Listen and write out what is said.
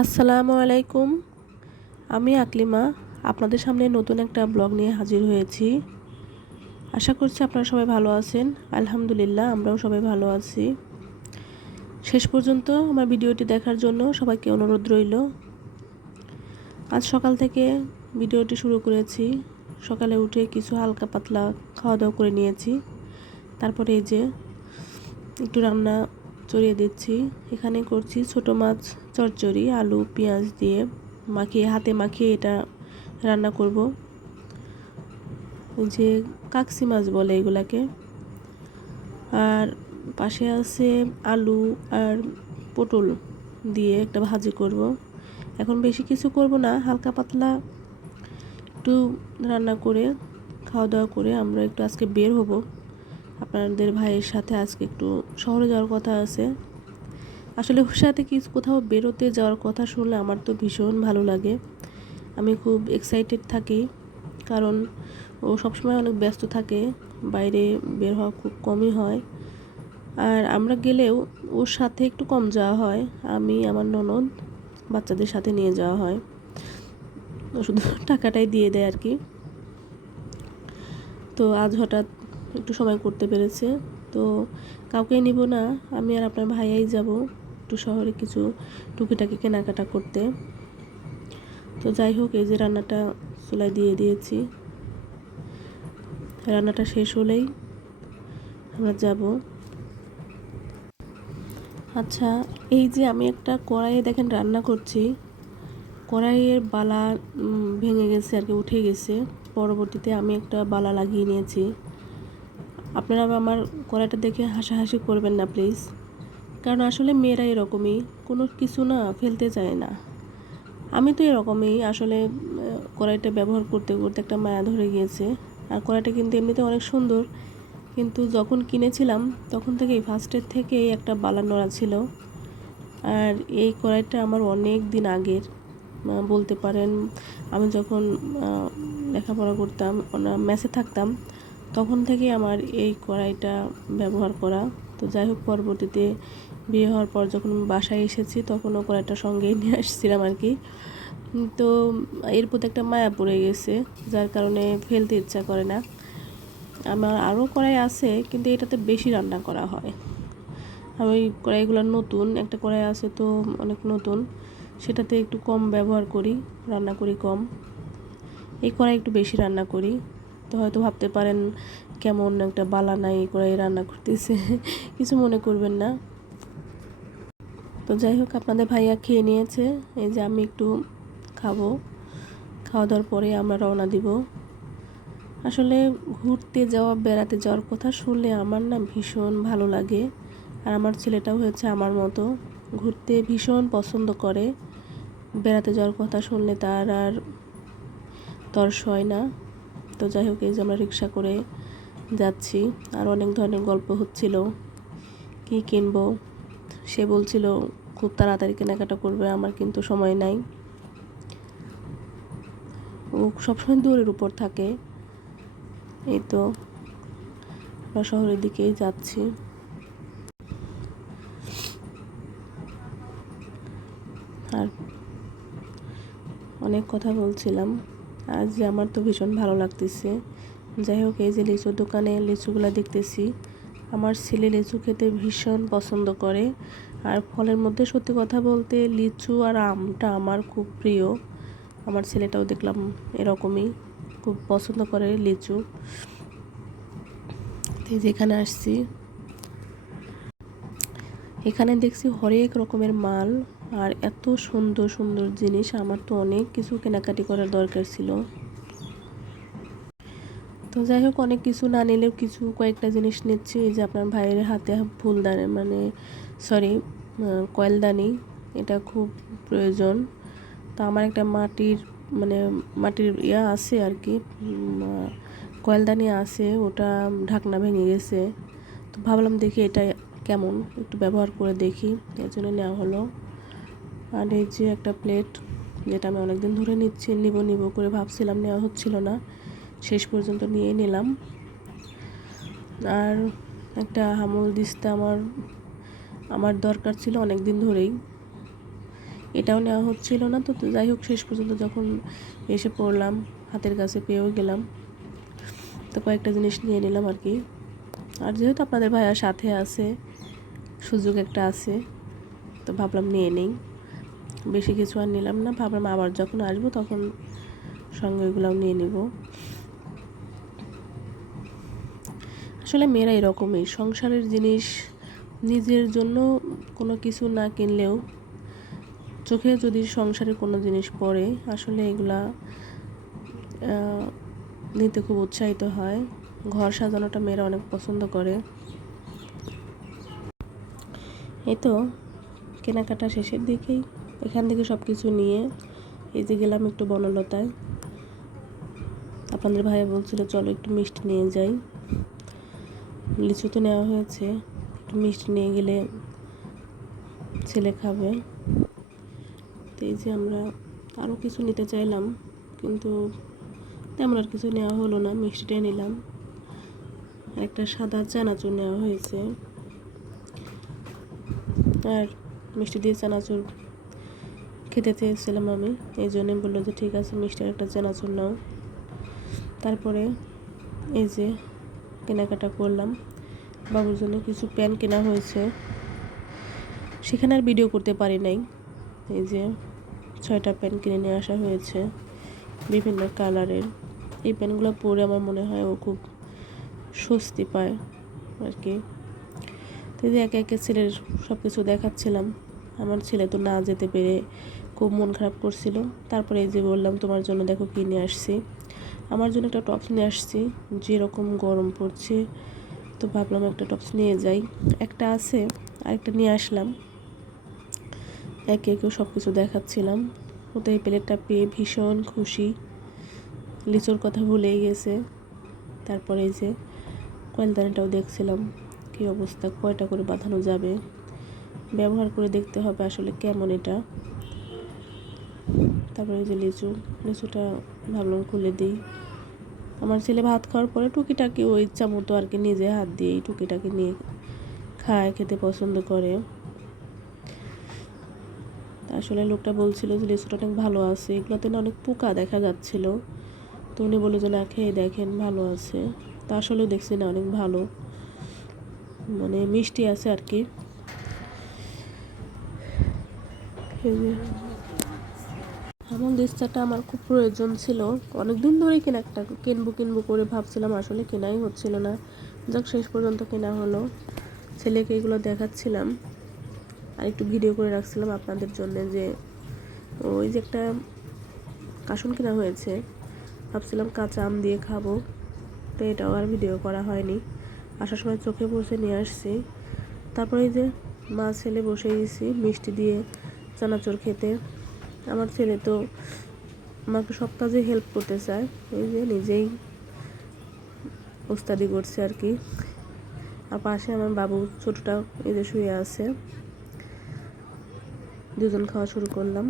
আসসালামু আলাইকুম। আমি আকলিমা আপনাদের সামনে নতুন একটা ব্লগ নিয়ে হাজির হয়েছি। আশা করছি আপনারা সবাই ভালো আছেন। আলহামদুলিল্লাহ আমরাও সবাই ভালো আছি। শেষ পর্যন্ত আমার ভিডিওটি দেখার জন্য সবাইকে অনুরোধ রইল। আজ সকাল থেকে ভিডিওটি শুরু করেছি। সকালে উঠে কিছু হালকা পাতলা খাওয়া দাওয়া করে নিয়েছি। তারপরে এই যে একটু রান্না চড়িয়ে দিচ্ছি। এখানে করছি ছোট মাছ চচ্চড়ি, আলু পেঁয়াজ দিয়ে হাতে মাখিয়ে এটা রান্না করব। যে কাকসি মাছ বলে এগুলাকে। আর পাশে আছে আলু আর পটল দিয়ে একটা ভাজি করব। এখন বেশি কিছু করব না, হালকা পাতলা একটু রান্না করে খাওয়া দাওয়া করে আমরা একটু আজকে বের হব। আপনাদের ভাইয়ের সাথে আজকে একটু শহরে যাওয়ার কথা আছে। আসলে ওর সাথে কোথাও বেরোতে যাওয়ার কথা শুনলে আমার তো ভীষণ ভালো লাগে। আমি খুব এক্সাইটেড থাকি, কারণ ও সবসময় অনেক ব্যস্ত থাকে, বাইরে বের হওয়া খুব কমই হয়। আর আমরা গেলেও ওর সাথে একটু কম যাওয়া হয়। আমি আমার ননদ বাচ্চাদের সাথে নিয়ে যাওয়া হয়, শুধু টাকাটাই দিয়ে দেয় আর কি। তো আজ হঠাৎ একটু সময় করতে পেরেছে, তো কাউকে নিব না, আমি আর আপনার ভাইয়াই যাব একটু শহরে কিছু টুকিটাকি কেনাকাটা করতে। তো যাই হোক, এই যে রান্নাটা চুলায় দিয়ে দিয়েছি। রান্নাটা শেষ হলেই আমরা যাব। আচ্ছা, এই যে আমি একটা কড়াইয়ে দেখেন রান্না করছি, কড়াইয়ের বালা ভেঙে গেছে আর কি, উঠে গেছে। পরবর্তীতে আমি একটা বালা লাগিয়ে নিয়েছি। আপনারা আমার কড়াইটা দেখে হাসাহাসি করবেন না প্লিজ, কারণ আসলে মেয়েরা এরকমই, কোনো কিছু না ফেলতে চায় না। আমি তো এরকমই আসলে। কড়াইটা ব্যবহার করতে করতে একটা মায়া ধরে গিয়েছে। আর কড়াইটা কিন্তু এমনিতে অনেক সুন্দর, কিন্তু যখন কিনেছিলাম তখন থেকেই ফার্স্টের থেকেই একটা বালা নড়া ছিল। আর এই কড়াইটা আমার অনেক দিন আগের, বলতে পারেন আমি যখন লেখাপড়া করতাম, মেসে থাকতাম, তখন থেকেই আমার এই কড়াইটা ব্যবহার করা। তো যাই হোক, পরবর্তীতে বিয়ে হওয়ার পর যখন বাসায় এসেছি তখনও কড়াইটা সঙ্গেই নিয়ে আসছিলাম আর কি। তো এর প্রতি একটা মায়া পড়ে গেছে, যার কারণে ফেলতে ইচ্ছা করে না। আমার আরও কড়াই আছে, কিন্তু এটাতে বেশি রান্না করা হয়। আর ওই কড়াইগুলো নতুন, একটা কড়াই আছে তো অনেক নতুন, সেটাতে একটু কম ব্যবহার করি, রান্না করি কম। এই কড়াই একটু বেশি রান্না করি। তো হয়তো ভাবতে পারেন কেমন একটা বালা নাই কড়াই রান্না করতেছে, কিছু মনে করবেন না। তো যাই হোক, আপনাদের ভাইয়া খেয়ে নিয়েছে, এই যে আমি একটু খাবো। খাওয়া দাওয়ার পরে আমরা রওনা দিব। আসলে ঘুরতে যাওয়া, বেড়াতে যাওয়ার কথা শুনলে আমার না ভীষণ ভালো লাগে। আর আমার ছেলেটাও হয়েছে আমার মতো, ঘুরতে ভীষণ পছন্দ করে। বেড়াতে যাওয়ার কথা শুনলে তার আর তর্স হয় না। তো যাই হোক, এই যে আমরা রিক্সা করে যাচ্ছি, আর অনেক ধরনের গল্প হচ্ছিল কি কিনবো। সে বলছিল খুব তাড়াতাড়ি কেনাকাটা করবে, আমার কিন্তু সময় নাই। ও সবসময় দৌড়ের উপর থাকে। এই তো আমরা শহরের দিকেই যাচ্ছি। আর অনেক কথা বলছিলাম, আজ যে আমার তো ভীষণ ভালো লাগতেছে। যাই হোক, এই যে লিচুর দোকানে লিচুগুলো দেখতেছি। আমার ছেলে লিচু খেতে ভীষণ পছন্দ করে। আর ফলের মধ্যে সত্যি কথা বলতে লিচু আর আমটা আমার খুব প্রিয়। আমার ছেলেটাও দেখলাম এরকমই, খুব পছন্দ করে লিচু। যেখানে আসছি, এখানে দেখছি হরেক রকমের মাল আর এত সুন্দর সুন্দর জিনিস। আমার তো অনেক কিছু কেনাকাটি করার দরকার ছিল। তো যাই হোক, অনেক কিছু না নিলেও কিছু কয়েকটা জিনিস নিচ্ছি। এই যে আপনার ভাইয়ের হাতে ফুলদানি, মানে সরি, কয়েলদানি, এটা খুব প্রয়োজন। তো আমার একটা মাটির আছে আর কি, কয়েলদানি আছে, ওটা ঢাকনা ভেঙে গেছে। তো ভাবলাম দেখি এটা কেমন, একটু ব্যবহার করে দেখি, এর জন্য নেওয়া হলো। আর এই যে একটা প্লেট, যেটা আমি অনেকদিন ধরে নিব করে ভাবছিলাম, নেওয়া হচ্ছিল না, শেষ পর্যন্ত নিয়ে নিলাম। আর একটা হামল দিস্তা আমার দরকার ছিল অনেক দিন ধরেই। এটাও নেওয়া হচ্ছিল না। তো যাই হোক, শেষ পর্যন্ত যখন এসে পড়লাম, হাতের কাছে পেয়েও গেলাম, তো কয়েকটা জিনিস নিয়ে নিলাম আর কি। আর যেহেতু আপনাদের ভাইয়া সাথে আছে, সুযোগ একটা আছে, তো ভাবলাম নিয়ে নেই। বেশি কিছু আর নিলাম না, ভাবলাম আবার যখন আসবো তখন সঙ্গে এগুলাও নিয়ে নিব। আসলে মেয়েরা এরকমই, সংসারের জিনিস নিজের জন্য কোনো কিছু না কিনলেও চোখে যদি সংসারের কোনো জিনিস পড়ে, আসলে এগুলা নিতে খুব উৎসাহিত হয়। ঘর সাজানোটা মেয়েরা অনেক পছন্দ করে। এই তো কেনাকাটা শেষের দিকেই এখান থেকে সব কিছু নিয়ে এই যে গেলাম একটু বনলতায়। আপনাদের ভাইয়া বলছিল চলো একটু মিষ্টি নিয়ে যাই। লিচু তো নেওয়া হয়েছে, একটু মিষ্টি নিয়ে গেলে ছেলে খাবে। তো এই যে আমরা আরও কিছু নিতে চাইলাম, কিন্তু তেমন আর কিছু নেওয়া হলো না, মিষ্টিটাই নিলাম। একটা সাদা চানাচুর নেওয়া হয়েছে, আর মিষ্টি দিয়ে চানাচুর খেতে চেয়েছিলাম আমি, এই জন্যে বললো যে ঠিক আছে মিষ্টির একটা চানাচুর নাও। তারপরে এই যে কেনাকাটা করলাম, বাবুর জন্য কিছু প্যান্ট কেনা হয়েছে, সেখানে আর ভিডিও করতে পারি নাই। এই যে 6টা প্যান্ট কিনে নিয়ে আসা হয়েছে বিভিন্ন কালারের। এই প্যান্টগুলো পরে আমার মনে হয় ও খুব স্বস্তি পায় আর কি। তো এই যে একে একে ছেলের সব কিছু দেখাচ্ছিলাম। আমার ছেলে তো না যেতে পেরে খুব মন খারাপ করছিল। তারপরে এই যে বললাম তোমার জন্য দেখো কী নিয়ে আসছি। আমার জন্য একটা টপস নিয়ে আসছি, যেরকম গরম পড়ছে তো ভাবলাম একটা টপস নিয়ে যাই। একটা আছে, আরেকটা নিয়ে আসলাম। একে একে সব কিছু দেখাচ্ছিলাম। ও তো এই প্লেটটা পেয়ে ভীষণ খুশি, লিচুর কথা ভুলেই গেছে। তারপরে এই যে কয়েলদানিটাও দেখছিলাম কী অবস্থা, কয়টা করে বাঁধানো যাবে, ব্যবহার করে দেখতে হবে আসলে কেমন এটা। তারপরে এই যে লিচুটা ভাবলাম খুলে দিই। আমার ছেলে ভাত খাওয়ার পরে টুকিটাকি ও ইচ্ছা মতো আর কি নিজে হাত দিয়ে টুকিটাকি নিয়ে খায়, খেতে পছন্দ করে। আসলে লোকটা বলছিল যে লিচুটা অনেক ভালো আছে, এগুলোতে না অনেক পোকা দেখা যাচ্ছিল। তো উনি বলে যে না খেয়ে দেখেন ভালো আছে। তা আসলেও দেখছি না অনেক ভালো, মানে মিষ্টি আছে আর কি। আমন্ড দিস্তাটা আমার খুব প্রয়োজন ছিল, অনেকদিন ধরেই কিনবো করে ভাবছিলাম, আসলে কেনাই হচ্ছিল না। যাক শেষ পর্যন্ত কেনা হলো। ছেলেকে এগুলো দেখাচ্ছিলাম আর একটু ভিডিও করে রাখছিলাম আপনাদের জন্য, যে ওই যে একটা কাসুন কেনা হয়েছে, ভাবছিলাম কাঁচা আম দিয়ে খাবো, তো এটাও আর ভিডিও করা হয়নি। আসার সময় চোখে পড়ছে নিয়ে আসছি। তারপরে এই যে মা ছেলে বসে গেছি মিষ্টি দিয়ে চানাচুর খেতে। আমার ছেলে তো আমাকে সব কাজে হেল্প করতে চায়, এই যে নিজেই ওস্তাদি করছে আর কি। আর পাশে আমার বাবু ছোটটা এই যে শুয়ে আছে, দুজন খাওয়া শুরু করলাম।